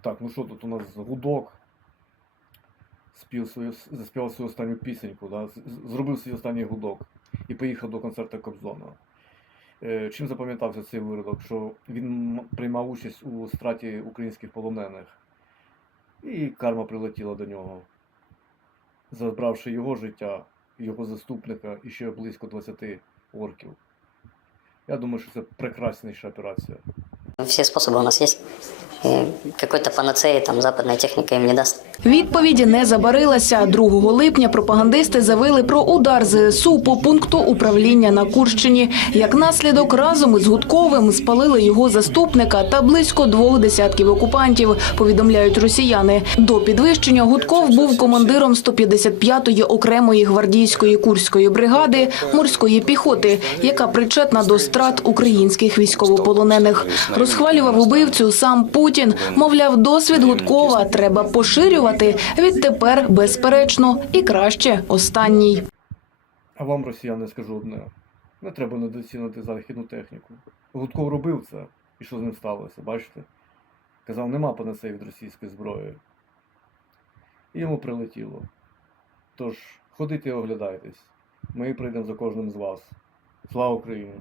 Так, ну що тут у нас гудок. Спів свою, заспівав свою останню пісеньку, да? зробив свій останній гудок і поїхав до концерту Кобзона. Е, чим запам'ятався цей виродок? Що він приймав участь у страті українських полонених, і карма прилетіла до нього, забравши його життя, його заступника і ще близько 20 орків. Я думаю, що це прекрасніша операція. Все способы у нас есть. И какой-то панацеи там западная техника им не даст. Відповіді не забарилася. 2 липня пропагандисти завели про удар ЗСУ по пункту управління на Курщині. Як наслідок, разом із Гудковим спалили його заступника та близько двох десятків окупантів. Повідомляють росіяни. До підвищення Гудков був командиром 155-ї окремої гвардійської курської бригади морської піхоти, яка причетна до страт українських військовополонених. Розхвалював убивцю сам Путін. Мовляв, досвід Гудкова треба поширювати. Відтепер безперечно і краще останній. А вам, росіяни, скажу одне: не треба недооцінити західну техніку. Гудков робив це, і що з ним сталося, бачите? Казав, нема панацеї від російської зброї. І йому прилетіло. Тож, ходіть і оглядайтесь. Ми прийдемо за кожним з вас. Слава Україні!